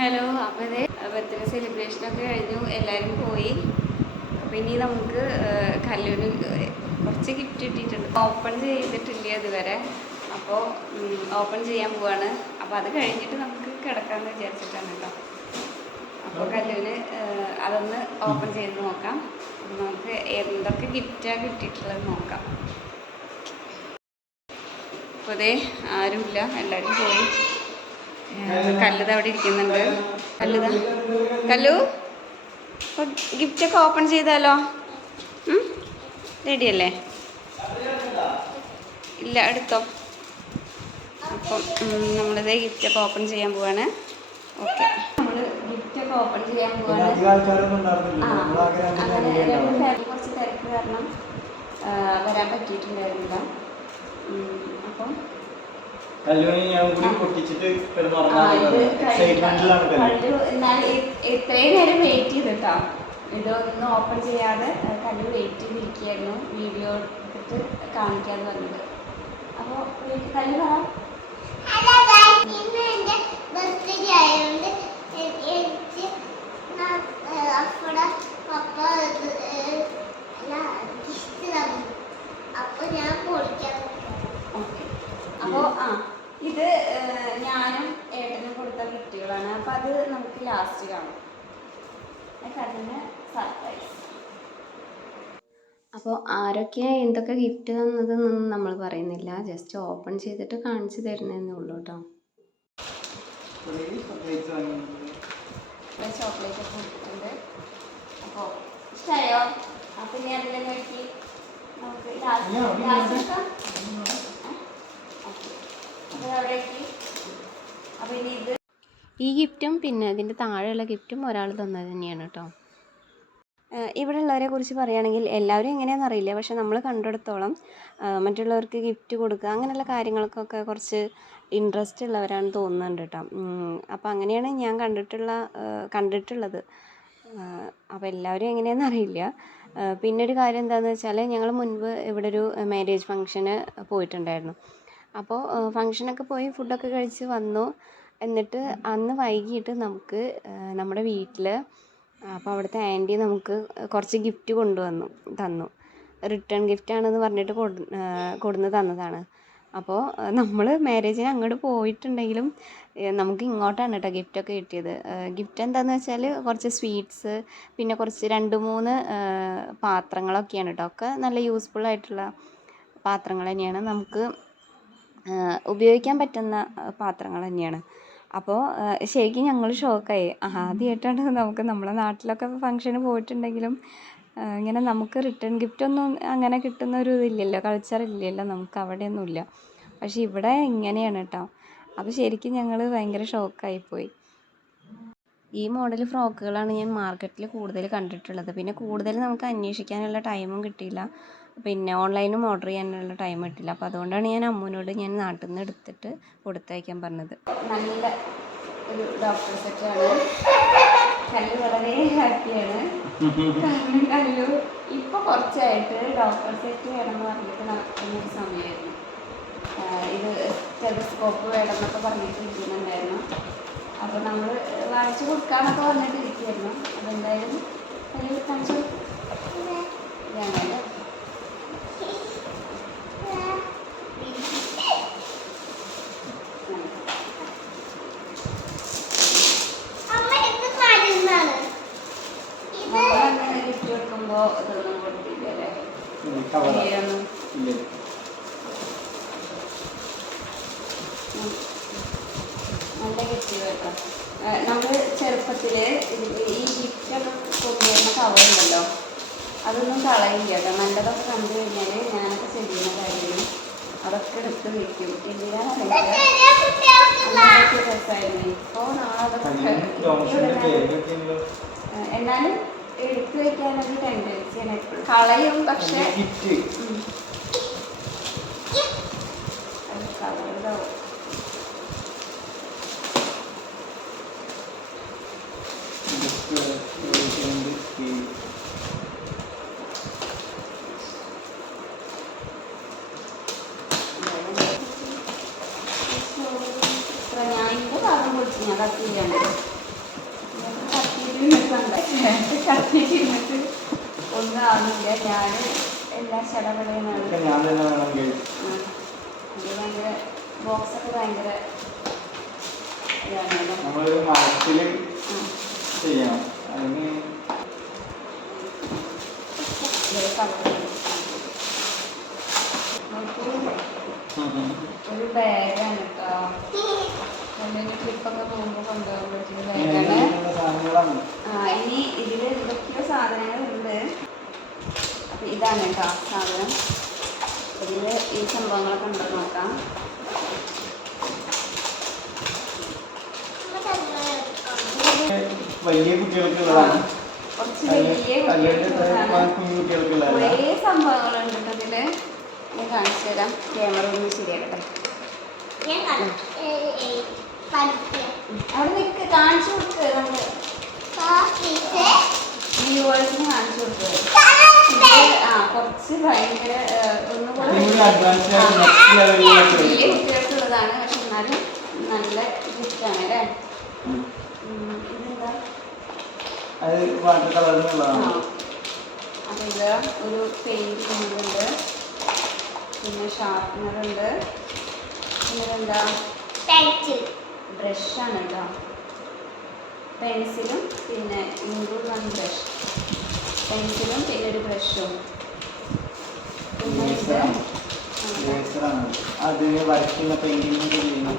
Hello, അപ്പോൾ ഇതേ birthday സെലിബ്രേഷനൊക്കെ കഴിഞ്ഞു, എല്ലാവരും പോയി. അപ്പോൾ ഇനി നമുക്ക് കല്ലൂന് കുറച്ച് ഗിഫ്റ്റ് കിട്ടിയിട്ടുണ്ട്. ഓപ്പൺ ചെയ്തിട്ടില്ല അതുവരെ, അപ്പോൾ ഓപ്പൺ ചെയ്യാൻ പോവാണ്. അപ്പോൾ അത് കഴിഞ്ഞിട്ട് നമുക്ക് കിടക്കാമെന്ന് വിചാരിച്ചിട്ടാണ് കേട്ടോ. അപ്പോൾ കല്ലൂന് അതൊന്ന് ഓപ്പൺ ചെയ്ത് നോക്കാം. അപ്പോൾ നമുക്ക് എന്തൊക്കെ ഗിഫ്റ്റാണ് കിട്ടിയിട്ടുള്ളത് നോക്കാം. അപ്പോൾ ഇതേ ആരുമില്ല, എല്ലാവരും പോയി. കല്ലുത അവിടെ ഇരിക്കുന്നുണ്ട്. കല്ലു അപ്പോൾ ഗിഫ്റ്റൊക്കെ ഓപ്പൺ ചെയ്താലോ? റെഡിയല്ലേ? ഇല്ല, എടുത്തോ. അപ്പം നമ്മളിത് ഗിഫ്റ്റൊക്കെ ഓപ്പൺ ചെയ്യാൻ പോവാണ്. ഓക്കെ, നമ്മൾ ഗിഫ്റ്റൊക്കെ ഓപ്പൺ ചെയ്യാൻ പോവാണ്. അങ്ങനെ കുറച്ച് തിരക്ക് കാരണം വരാൻ പറ്റിയിട്ടുണ്ടായിരുന്നില്ല. അപ്പം ഇത്രയും നേരം വെയിറ്റ് ചെയ്തിട്ടോ. ഇതൊന്നും ഓപ്പൺ ചെയ്യാതെ കല്ലു വെയിറ്റ് ചെയ്തിരിക്കുകയായിരുന്നു, വീഡിയോ എടുത്തിട്ട് കാണിക്കാന്ന് പറഞ്ഞത്. അപ്പോൾ കല്ലു പറയാം. അപ്പോൾ ഇത് ഞാനും ഏട്ടനും കൊടുത്ത ഗിഫ്റ്റുകളാണ്. അപ്പം അത് നമുക്ക് ലാസ്റ്റ് കാണാം. അതിന് സർപ്രൈസ്. അപ്പോൾ ആരൊക്കെയാണ് എന്തൊക്കെ ഗിഫ്റ്റ് തന്നതെന്നൊന്നും നമ്മൾ പറയുന്നില്ല, ജസ്റ്റ് ഓപ്പൺ ചെയ്തിട്ട് കാണിച്ചു തരുന്നതേ ഉള്ളൂ കേട്ടോ. ചോക്ലേറ്റ് ഒക്കെ കൊടുത്തിട്ടുണ്ട്. അപ്പോൾ ഇഷ്ടമായോ? അപ്പം ഇനി അതിലെ നോക്കി നമുക്ക് ലാസ്റ്റ് ഈ ഗിഫ്റ്റും പിന്നെ ഇതിൻ്റെ താഴെയുള്ള ഗിഫ്റ്റും ഒരാൾ തന്നത് തന്നെയാണ് കേട്ടോ. ഇവിടെ ഉള്ളവരെ കുറിച്ച് പറയുകയാണെങ്കിൽ എല്ലാവരും എങ്ങനെയാണെന്ന് അറിയില്ല, പക്ഷെ നമ്മൾ കണ്ടെടുത്തോളം മറ്റുള്ളവർക്ക് ഗിഫ്റ്റ് കൊടുക്കുക അങ്ങനെയുള്ള കാര്യങ്ങൾക്കൊക്കെ കുറച്ച് ഇൻട്രസ്റ്റ് ഉള്ളവരാണ് തോന്നുന്നുണ്ട് കേട്ടോ. അപ്പോൾ അങ്ങനെയാണ് ഞാൻ കണ്ടിട്ടുള്ളത്. അപ്പോൾ എല്ലാവരും എങ്ങനെയാണെന്ന് അറിയില്ല. പിന്നെ ഒരു കാര്യം എന്താണെന്ന് വെച്ചാൽ, ഞങ്ങൾ മുൻപ് ഇവിടെ ഒരു മാരേജ് ഫംഗ്ഷന് പോയിട്ടുണ്ടായിരുന്നു. അപ്പോൾ ഫംഗ്ഷനൊക്കെ പോയി ഫുഡൊക്കെ കഴിച്ച് വന്നു. എന്നിട്ട് അന്ന് വൈകിട്ട് നമുക്ക് നമ്മുടെ വീട്ടിൽ, അപ്പോൾ അവിടുത്തെ ആൻറ്റി നമുക്ക് കുറച്ച് ഗിഫ്റ്റ് തന്നു. റിട്ടേൺ ഗിഫ്റ്റാണെന്ന് പറഞ്ഞിട്ട് കൊടുന്ന് തന്നതാണ്. അപ്പോൾ നമ്മൾ മാരേജിന് അങ്ങോട്ട് പോയിട്ടുണ്ടെങ്കിലും നമുക്ക് ഇങ്ങോട്ടാണ് കേട്ടോ ഗിഫ്റ്റൊക്കെ കിട്ടിയത്. ഗിഫ്റ്റ് എന്താണെന്ന് വെച്ചാൽ കുറച്ച് സ്വീറ്റ്സ്, പിന്നെ കുറച്ച് 2-3 പാത്രങ്ങളൊക്കെയാണ് കേട്ടോ. ഒക്കെ നല്ല യൂസ്ഫുൾ ആയിട്ടുള്ള പാത്രങ്ങൾ തന്നെയാണ്, നമുക്ക് ഉപയോഗിക്കാൻ പറ്റുന്ന പാത്രങ്ങൾ തന്നെയാണ്. അപ്പോൾ ശരിക്കും ഞങ്ങൾ ഷോക്കായി. ആദ്യമായിട്ടാണ് നമുക്ക് നമ്മളെ നാട്ടിലൊക്കെ ഫംഗ്ഷന് പോയിട്ടുണ്ടെങ്കിലും ഇങ്ങനെ നമുക്ക് റിട്ടേൺ ഗിഫ്റ്റൊന്നും അങ്ങനെ കിട്ടുന്ന ഒരു ഇതില്ലല്ലോ, കൾച്ചറില്ലല്ലോ നമുക്ക് അവിടെയൊന്നുമില്ല. പക്ഷെ ഇവിടെ ഇങ്ങനെയാണ് കേട്ടോ. അപ്പോൾ ശരിക്കും ഞങ്ങൾ ഭയങ്കര ഷോക്കായിപ്പോയി. ഈ മോഡൽ ഫ്രോക്കുകളാണ് ഞാൻ മാർക്കറ്റിൽ കൂടുതൽ കണ്ടിട്ടുള്ളത്. പിന്നെ കൂടുതൽ നമുക്ക് അന്വേഷിക്കാനുള്ള ടൈമും കിട്ടിയില്ല, പിന്നെ ഓൺലൈനും ഓർഡർ ചെയ്യാനുള്ള ടൈം കിട്ടില്ല. അപ്പോൾ അതുകൊണ്ടാണ് ഞാൻ അമ്മുവിനോട് ഞാൻ നാട്ടിൽ നിന്ന് എടുത്തിട്ട് കൊടുത്തയക്കാൻ പറഞ്ഞത്. നല്ല ഒരു ഡോക്ടർ സെറ്റാണ്. കല്ലു വളരെ ഹാപ്പിയാണ്. കാരണം കല്ലു ഇപ്പോൾ കുറച്ചായിട്ട് ഡോക്ടർ സെറ്റ് വേണമെന്ന് പറഞ്ഞിട്ട് നടക്കുന്നൊരു സമയമായിരുന്നു. ഇത് ടെലസ്കോപ്പ് വേണമെന്നൊക്കെ പറഞ്ഞിട്ട് ഇരിക്കുന്നുണ്ടായിരുന്നു. അപ്പോൾ നമ്മൾ വാങ്ങിച്ചു കൊടുക്കാമെന്നൊക്കെ പറഞ്ഞിട്ട് ഇരിക്കുമായിരുന്നു. അതെന്തായാലും കല്ലു കാണിച്ചു ഇതാണല്ലോ. ഗിഫ്റ്റ് കൊടുക്കുമ്പോൾ ഇതൊന്നും കൊടുത്തില്ലല്ലേ? നല്ല ഗിഫ്റ്റ് കേട്ടോ. നമ്മൾ ചെറുപ്പത്തിൽ ഈ ഗിഫ്റ്റൊക്കെ കൊണ്ടുവരുന്ന കവറുണ്ടല്ലോ, അതൊന്നും കളയില്ല കേട്ടോ. നല്ലതൊക്കെ കണ്ടു കഴിഞ്ഞാൽ ഞാനൊക്കെ ചെയ്യുന്ന കാര്യങ്ങൾ അതൊക്കെ എടുത്ത് വയ്ക്കും. എന്തിനാണെന്നറിയില്ല, രസമായിരുന്നു. ഇപ്പോൾ നാളതൊക്കെ എന്നാലും എടുത്തു വയ്ക്കാനൊരു ടെൻഡൻസിയാണ് എപ്പോഴും. കളയും, പക്ഷേ അത് കളറുണ്ടാവും. ഞാൻ എൻ്റെ ഭാഗം പൊളിച്ചു, ഞാൻ കത്തിയാണ്. കത്തിട്ട് ഒന്നും ആവുന്നില്ല. ഞാൻ എല്ലാ ചടപടയാണ്. ഇത് ഭയങ്കര ബോക്സൊക്കെ ഭയങ്കര ഇതാണല്ലോ. നമ്മളൊരു മരത്തിൽ ചെയ്യണം. അതിന് ഒരു ബാഗാണ് കേട്ടോ. ട്രിപ്പൊക്കെ പോകുമ്പോൾ കൊണ്ടുപോകാൻ പറ്റുന്ന ബാഗാണ്. ഇനി ഇതിൽ എന്തൊക്കെയോ സാധനങ്ങളുണ്ട്. അപ്പം ഇതാണ് കേട്ടോ സാധനം. ഇതിൽ ഈ സംഭവങ്ങളൊക്കെ ഉണ്ടോ നോക്കാം. വലിയ കുട്ടികൾക്കുള്ളതാണ്. കുറച്ച് വലിയ കുട്ടികൾക്കുള്ളതാണ്. കുറേ സംഭവങ്ങളുണ്ട് ഇതില്. ഞാൻ കാണിച്ചു തരാം. ക്യാമറ ഒന്ന് ശരിയാക്കട്ടെ. അവിടെ നിൽക്ക്, കാണിച്ചു കൊടുക്ക്. നമ്മൾ വ്യൂവേഴ്സിന് കാണിച്ചു കൊടുക്കുക. കുറച്ച് ഭയങ്കര ഒന്നുകൂടെ വലിയ കുട്ടികൾക്കുള്ളതാണ്. പക്ഷെ എന്നാലും നല്ല ഗിഫ്റ്റാണ് അല്ലേ. ഇതെന്താ? അപ്പം ഇത് ഒരു പെയിൻറ്റിംഗ് ഉണ്ട്, പിന്നെ ഷാർപ്പനറുണ്ട്, പിന്നെ എന്താ ബ്രഷാണ് കേട്ടോ. പെൻസിലും പിന്നെ ഇൻക്ലൂഡ് വൺ ബ്രഷ്, പെൻസിലും പിന്നെ ഒരു ബ്രഷും. പിന്നെ ഇത് അതിന് വരയ്ക്കുന്ന പെയിന്റിംഗ് ചെയ്യുന്നു.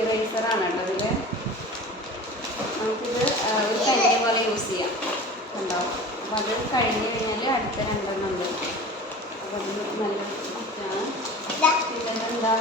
ഇറേസറാണ് കേട്ടോ ഇതിൽ. നമുക്കിത് ഒരു പെൻസിൽ പോലെ യൂസ് ചെയ്യാം ഉണ്ടാവും. അപ്പം അത് കഴിഞ്ഞ് കഴിഞ്ഞാൽ അടുത്ത രണ്ടെണ്ണം ഉണ്ട്. അപ്പം അത് നല്ല ബുക്കാണ്. പിന്നെ എന്താ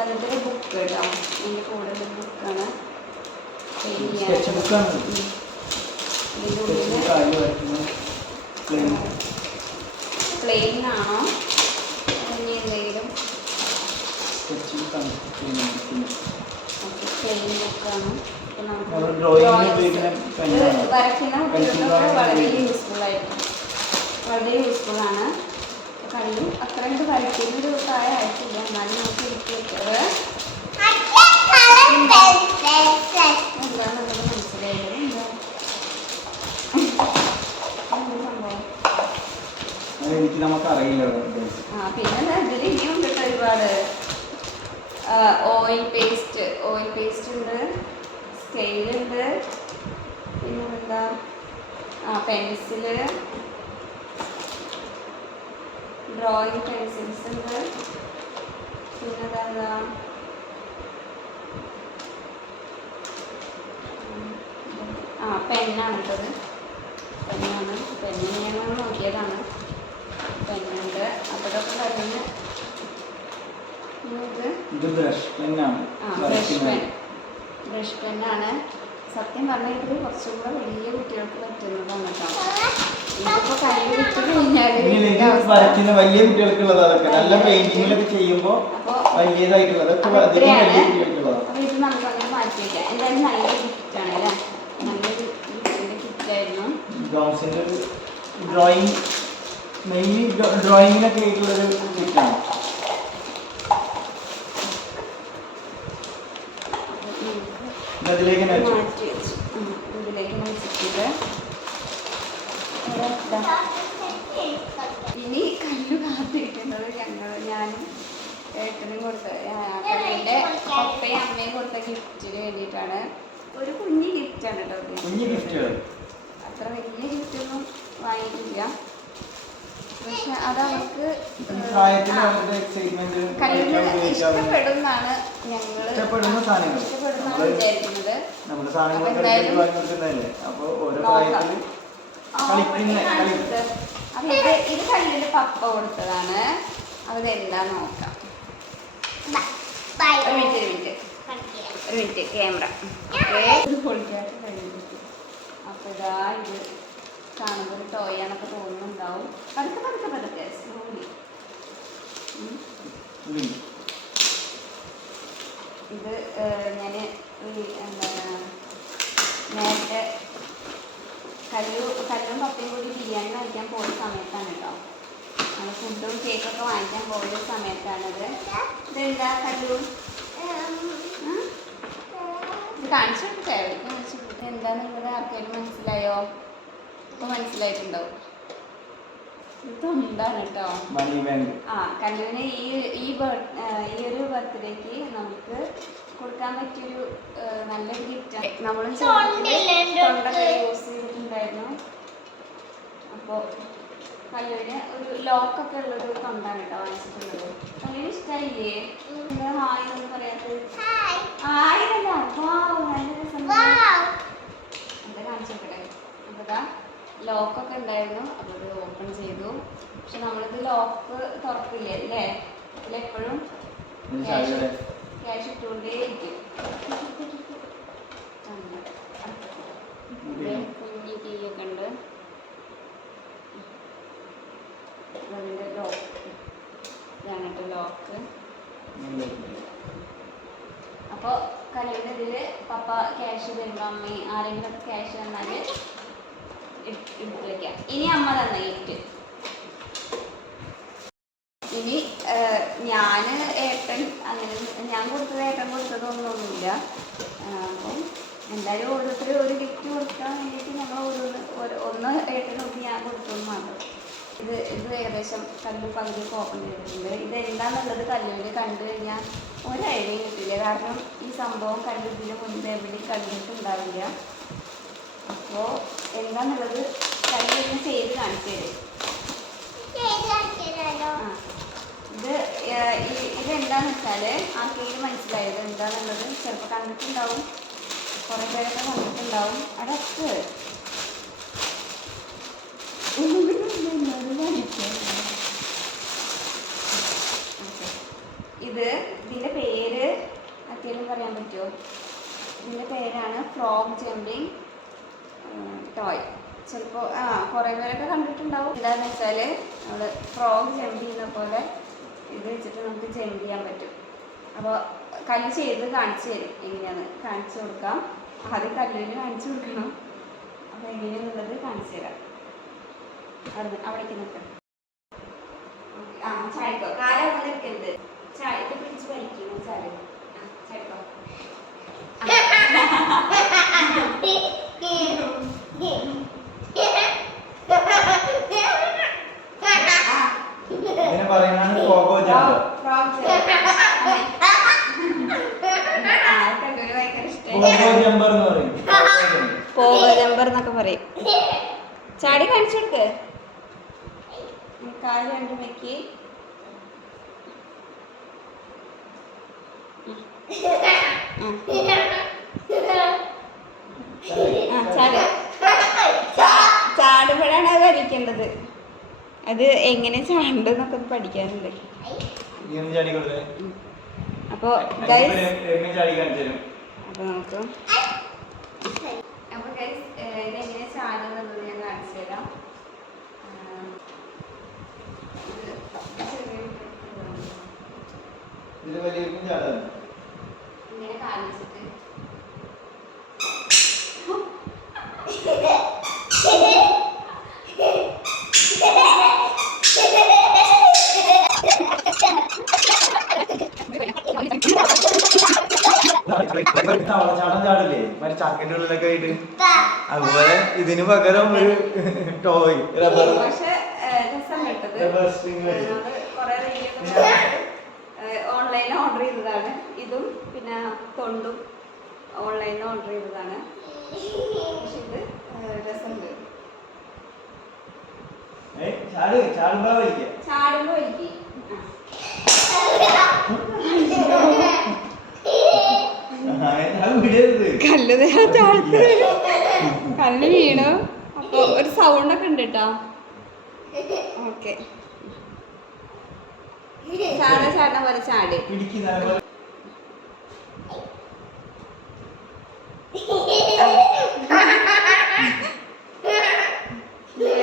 അതിൻ്റെ ഒരു ബുക്ക് കേട്ടോ. ഇതിൻ്റെ കൂടെ ഒരു ബുക്കാണ്. ഇതിൻ്റെ ഉള്ളിൽ പ്ലെയിൻ ആണോ ഇനി എന്തെങ്കിലും പ്ലെയിൻ ബുക്കാണ്. വരയ്ക്കുന്ന കുട്ടികൾക്ക് വളരെ യൂസ്ഫുള്ളായിരിക്കും. വളരെ യൂസ്ഫുള്ളാണ്. കയ്യും അത്രയും വരയ്ക്കുന്നൊരു പ്രായമായിട്ടില്ല. എന്നാലും നമുക്ക് ഇരുത്തി വെച്ചത് എന്താണെന്നുള്ളത് മനസ്സിലായത്. എന്താ സംഭവം? പിന്നെ ഇതിൽ ഇനിയും ഉണ്ട് ഒരുപാട്. ഓയിൽ പേസ്റ്റ് ഉണ്ട്, സ്കെയിലുണ്ട്, പിന്നെ എന്താ പെൻസില്, ഡ്രോയിങ് പെൻസിൽസ് ഉണ്ട്, പിന്നെ എന്താ പെന്നാണ് കേട്ടത്. പെന്ന് ഞങ്ങൾ നോക്കിയതാണ്. പെന്നുണ്ട്. അപ്പോഴൊക്കെ കഴിഞ്ഞ് ബ്രഷ് പെന്നാണ്. സത്യം പറഞ്ഞാൽ ഇത് കുറച്ചും കൂടെ വലിയ കുട്ടികൾക്ക് പറ്റുന്നതാണ് കേട്ടോ. ഇതിപ്പോൾ കയ്യിൽ വിട്ട് കഴിഞ്ഞാൽ വലിയ കുട്ടികൾക്കുള്ളത് നല്ല പെയിന്റിങ്ങിലൊക്കെ ചെയ്യുമ്പോൾ വലിയതായിട്ടുള്ളത്. അപ്പോൾ ഇത് നമുക്ക് അങ്ങനെ മാറ്റി വയ്ക്കാം. എന്തായാലും നല്ലൊരു ഗിഫ്റ്റാണ് അല്ലേ. നല്ലൊരു ഗിഫ്റ്റിൻ്റെ ഗിഫ്റ്റായിരുന്നു. ഡ്രോയിങ് മെയിൻലി ഡ്രോയിങ്ങിനൊക്കെ ആയിട്ടുള്ളൊരു ഗിഫ്റ്റാണ്. ഇതിലേക്ക് വെച്ചിട്ടുണ്ട്. ഇനി കല്ലു കാത്തിരിക്കുന്നത് ഞാനും ഏട്ടനും കൊടുത്ത കല്ലിൻ്റെ പപ്പയും അമ്മയും കൊടുത്ത ഗിഫ്റ്റിന് വേണ്ടിയിട്ടാണ്. ഒരു കുഞ്ഞു ഗിഫ്റ്റാണ് കേട്ടോ. അത്ര വലിയ ഗിഫ്റ്റൊന്നും വാങ്ങിയിട്ടില്ല. പക്ഷെ അതവർക്ക് കല്ലിന് ഇഷ്ടപ്പെടുന്നാണ് ഞങ്ങൾ വിചാരിക്കുന്നത്. അപ്പൊ ഇത് കല്ലിന്റെ പപ്പ കൊടുത്തതാണ്. അതെന്താ നോക്കാം. ഒരു മിനിറ്റ് ക്യാമറ പൊളിക്കാത്ത കഴിഞ്ഞിട്ട്. അപ്പൊ ഇതാ ഇത് കാണുമ്പോൾ ഒരു ടോയാണൊക്കെ തോന്നുന്നുണ്ടാവും. പതുക്കെ സ്ലോലി. ഇത് ഞാൻ എന്താണ് നേരത്തെ കല്ലും പപ്പയും കൂടി ബിരിയാണി കഴിക്കാൻ പോയ സമയത്താണ് കേട്ടോ. നമ്മൾ ഫുഡും കേക്കൊക്കെ വാങ്ങിക്കാൻ പോകുന്ന സമയത്താണത്. ഇതെന്താ കല്ലു? ഇത് കാണിച്ചു കൊടുത്തേ, കാണിച്ചു കൊടുത്തേ. എന്താണെന്നുള്ളത് ആർക്കെങ്കിലും മനസ്സിലായോ? ഇപ്പൊ മനസ്സിലായിട്ടുണ്ടാവും. ഇത് തൊണ്ടാണ് കേട്ടോ. കല്ലുവിന് ഈ ഒരു ബർത്ത്ഡേക്ക് നമുക്ക് കൊടുക്കാൻ പറ്റിയൊരു നല്ലൊരു ഗിഫ്റ്റാണ്. നമ്മളും തൊണ്ടൊക്കെ യൂസ് ചെയ്തിട്ടുണ്ടായിരുന്നു. അപ്പോൾ കല്ലുവിന് ഒരു ലോക്കൊക്കെ ഉള്ളൊരു തൊണ്ടാണ് കേട്ടോ വാങ്ങിച്ചിട്ടുള്ളത്. കല്ലുവിന് ഇഷ്ടമായില്ലേ? ഹായ് എന്ന് പറയാത്തത്? ആയിരല്ല, നല്ല രസം. എന്താ കാണിച്ചോട്ടെ. അപ്പോൾ ഇതാ ലോക്കൊക്കെ ഉണ്ടായിരുന്നു. അപ്പോൾ ഇത് ഓപ്പൺ ചെയ്തു. പക്ഷെ നമ്മളിത് ലോക്ക് തുറക്കില്ലേ അല്ലേ? അതിലെപ്പോഴും ക്യാഷ് ഇട്ടുകൊണ്ടേ ഇരിക്കും. കുഞ്ഞി തീയൊക്കെ ഉണ്ട്. അതിൻ്റെ ലോക്ക് ഇതാണ് കേട്ടോ ലോക്ക്. അപ്പോൾ കല്ലിൻ്റെ ഇതിൽ പപ്പ ക്യാഷ് തരുമ്പോൾ അമ്മ ആരെങ്കിലും ക്യാഷ് തന്നാൽ എടുത്ത് വയ്ക്കാം. ഇനി അമ്മ തന്ന ഗിഫ്റ്റ്. ഇനി ഞാൻ ഏട്ടൻ അങ്ങനെ ഞാൻ കൊടുത്തത് ഏട്ടൻ കൊടുത്തതൊന്നുമില്ല. അപ്പം എന്തായാലും ഓരോരുത്തർ ഒരു ഗിഫ്റ്റ് കൊടുക്കാൻ വേണ്ടിയിട്ട് ഞങ്ങൾ ഒന്ന് ഏട്ടനൊക്കെ ഞാൻ കൊടുത്തെന്ന് മാത്രം. ഇത് ഏകദേശം കല്ല് പകുതിയൊക്കെ ഓപ്പൺ ചെയ്തിട്ടുണ്ട്. ഇത് എന്താണെന്നുള്ളത് കല്ലുവിൽ കണ്ടു കഴിഞ്ഞാൽ ഒരു ഐഡിയ കിട്ടില്ല. കാരണം ഈ സംഭവം കല്ല് ഇതിന് മുൻപ് എവിടെയും കണ്ടിട്ടുണ്ടാവില്ല. അപ്പോൾ എന്താണെന്നുള്ളത് കല്ലിന് ചെയ്ത് കാണിച്ചു തരും. ഇതെന്താന്ന് വെച്ചാൽ ആർക്കെങ്കിലും മനസ്സിലായത് എന്താണെന്നുള്ളത് ചിലപ്പോൾ കണ്ടിട്ടുണ്ടാവും, കുറേ പേരൊക്കെ കണ്ടിട്ടുണ്ടാവും. അടക്ക് ഇതിൻ്റെ പേര് അത്യാവശ്യം പറയാൻ പറ്റുമോ? ഇതിൻ്റെ പേരാണ് ഫ്രോഗ് ജമ്പിങ് ടോയ്. ചിലപ്പോൾ കുറേ പേരൊക്കെ കണ്ടിട്ടുണ്ടാവും. എന്താണെന്ന് വെച്ചാൽ നമ്മൾ ഫ്രോഗ് ജമ്പ് ചെയ്യുന്ന പോലെ ഇത് വെച്ചിട്ട് നമുക്ക് ജമ്പ് ചെയ്യാൻ പറ്റും. അപ്പോൾ കല്ല് ചെയ്ത് കാണിച്ചു തരും. എങ്ങനെയാണ് കാണിച്ചു കൊടുക്കാം. ആദ്യം കല്ലിന് കാണിച്ചു കൊടുക്കണം. അപ്പോൾ എങ്ങനെയാണെന്നുള്ളത് കാണിച്ചു തരാം. അവിടേക്ക് നിൽക്കാം. ചാടിക്കോ. കാലം അങ്ങനെ നിൽക്കരുത്. ചാടിക്ക് പിടിച്ച് വലിക്കണം. ചാടിക്കോ. പോഗോ ജമ്പർ എന്നൊക്കെ പറയും. ചാടി കാണിച്ചു കൊടുക്ക്. കാല് രണ്ടും വെക്കി. ചാടുമ്പോഴാണ് അത് വലിക്കേണ്ടത്. അത് എങ്ങനെ ചാടേണ്ടതെന്നൊക്കെ പഠിക്കാനുണ്ട്. അപ്പോൾ നമുക്ക് ഇതെങ്ങനെ ചാടുന്നത് ഞാൻ കാണിച്ചു തരാം. ഇങ്ങനെ കാണിച്ചിട്ട് ചാടില്ലേ മറ്റേ ചാക്കിന്റെ ഉള്ളിലൊക്കെ ആയിട്ട്. അതുപോലെ ഇതിന് പകരം ഒരു ടോയ് റബ്ബർ ഓൺലൈനിൽ ഓർഡർ ചെയ്തതാണ്. ഇതും പിന്നെ തൊണ്ടും ഓൺലൈനിൽ ഓർഡർ ചെയ്തതാണ്. പക്ഷെ ഇത് രസമുണ്ട്. ചാടുമ്പോ വലിക്കും. കല്ല് വീണു. അപ്പൊ ഒരു സൗണ്ടൊക്കെ ഉണ്ട് കേട്ടോ. ഓക്കെ, ചാട പോലെ ചാടി.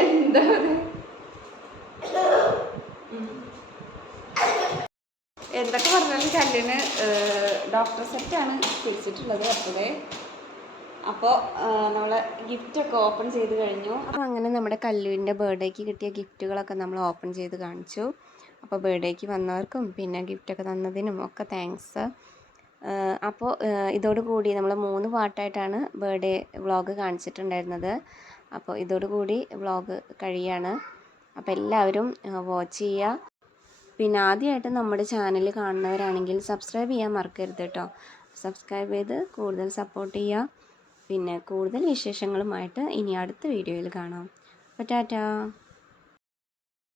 എന്താ എന്തൊക്കെ പറഞ്ഞാലും കല്ലിന് ഡോക്ടർ സെറ്റാണ് തിരിച്ചിട്ടുള്ളത്. അപ്പോഴേ അപ്പോൾ നമ്മൾ ഗിഫ്റ്റൊക്കെ ഓപ്പൺ ചെയ്ത് കഴിഞ്ഞു. അപ്പോൾ അങ്ങനെ നമ്മുടെ കല്ലുവിൻ്റെ ബർത്ത്ഡേക്ക് കിട്ടിയ ഗിഫ്റ്റുകളൊക്കെ നമ്മൾ ഓപ്പൺ ചെയ്ത് കാണിച്ചു. അപ്പോൾ ബർത്ത്ഡേക്ക് വന്നവർക്കും പിന്നെ ഗിഫ്റ്റൊക്കെ തന്നതിനും ഒക്കെ താങ്ക്സ്. അപ്പോൾ ഇതോടുകൂടി നമ്മൾ 3 പാർട്ടായിട്ടാണ് ബർത്ത്ഡേ വ്ളോഗ് കാണിച്ചിട്ടുണ്ടായിരുന്നത്. അപ്പോൾ ഇതോടുകൂടി വ്ളോഗ് കഴിയാണ്. അപ്പോൾ എല്ലാവരും വാച്ച് ചെയ്യുക. പിന്നെ ആദ്യമായിട്ട് നമ്മുടെ ചാനൽ കാണുന്നവരാണെങ്കിൽ സബ്സ്ക്രൈബ് ചെയ്യാൻ മറക്കരുത് കേട്ടോ. സബ്സ്ക്രൈബ് ചെയ്ത് കൂടുതൽ സപ്പോർട്ട് ചെയ്യുക. പിന്നെ കൂടുതൽ വിശേഷങ്ങളുമായിട്ട് ഇനി അടുത്ത വീഡിയോയിൽ കാണാം. അപ്പോൾ ടാറ്റാ.